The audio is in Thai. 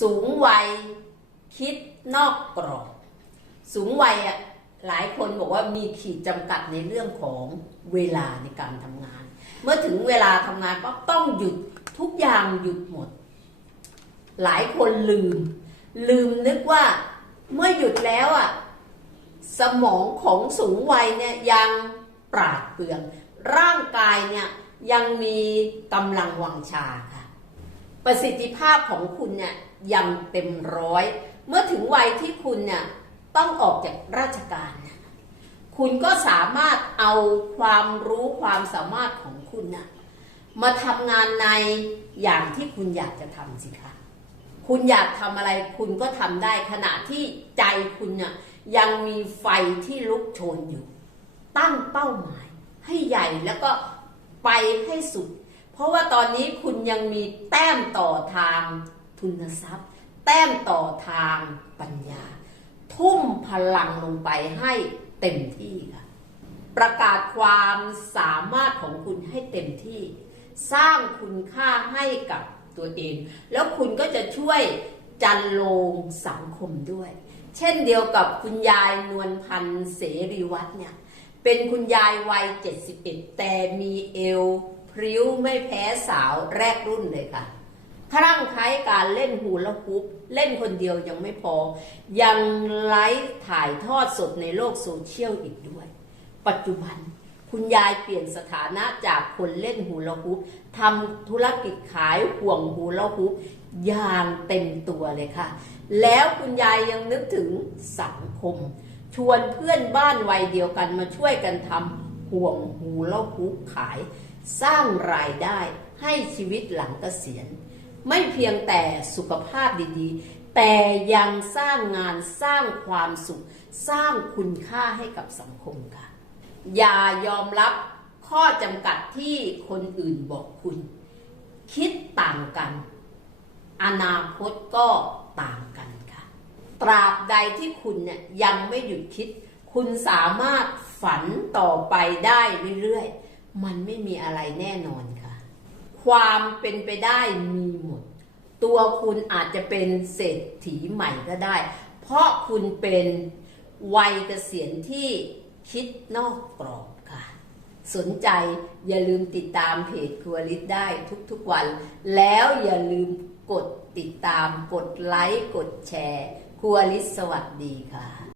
สูงวัยคิดนอกกรอบ สูงวัยอะหลายคนบอกว่ามีขีดจำกัดในเรื่องของเวลาในการทำงาน เมื่อถึงเวลาทำงานก็ต้องหยุดทุกอย่างหยุดหมด หลายคนลืม ลืมนึกว่าเมื่อหยุดแล้วอะสมองของสูงวัยเนี่ยยังปราดเปรื่อง ร่างกายเนี่ยยังมีกำลังวังชาค่ะ ประสิทธิภาพของคุณเนี่ย ยังเต็มร้อย เมื่อถึงวัยที่คุณเนี่ยต้องออกจากราชการ คุณก็สามารถเอาความรู้ความสามารถของคุณน่ะมาทำงานในอย่างที่คุณอยากจะทำสิคะคุณอยากทำอะไรคุณก็ทำได้ขณะที่ใจคุณน่ะยังมีไฟที่ลุกโชนอยู่ ตั้งเป้าหมาย ให้ใหญ่แล้วก็ไปให้สุด เพราะว่าตอนนี้คุณยังมีแต้มต่อทาง ทุนทรัพย์ แต้มต่อทางปัญญา ทุ่มพลังลงไปให้เต็มที่ค่ะ ประกาศความสามารถของคุณให้เต็มที่ สร้างคุณค่าให้กับตัวเอง แล้วคุณก็จะช่วยจันโลงสังคมด้วย เช่นเดียวกับคุณยายนวลพันธ์เสรีวัฒน์เนี่ยเป็นคุณยายวัย 71 แต่มีเอวพริ้วไม่แพ้สาวแรกรุ่นเลยค่ะ ครั่งไคล้การเล่นฮูลาฮูปเล่นคนเดียวยังไม่พอ ยังไลฟ์ถ่ายทอดสดในโลกโซเชียลอีกด้วย ปัจจุบันคุณยายเปลี่ยนสถานะจากคนเล่นฮูลาฮูปทำธุรกิจขายห่วงฮูลาฮูปอย่างเต็มตัวเลยค่ะ แล้วคุณยายยังนึกถึงสังคม ชวนเพื่อนบ้านวัยเดียวกันมาช่วยกันทำห่วงฮูลาฮูปขาย สร้างรายได้ให้ชีวิตหลังเกษียณ ไม่เพียงแต่สุขภาพดีๆ แต่ยังสร้างงานสร้างความสุข สร้างคุณค่าให้กับสังคมค่ะ อย่ายอมรับข้อจำกัดที่คนอื่นบอกคุณ คิดต่างกัน อนาคตก็ต่างกันค่ะ ตราบใดที่คุณเนี่ยยังไม่หยุดคิด คุณสามารถฝันต่อไปได้เรื่อยๆ มันไม่มีอะไรแน่นอนค่ะ ความเป็นไปได้มีหมด ตัวคุณอาจจะเป็นเศรษฐีใหม่ก็ได้ เพราะคุณเป็นวัยเกษียณที่คิดนอกกรอบค่ะ สนใจอย่าลืมติดตามเพจครัวลิศได้ทุกๆวัน แล้วอย่าลืมกดติดตามกดไลค์ กดแชร์ ครัวลิศสวัสดีค่ะ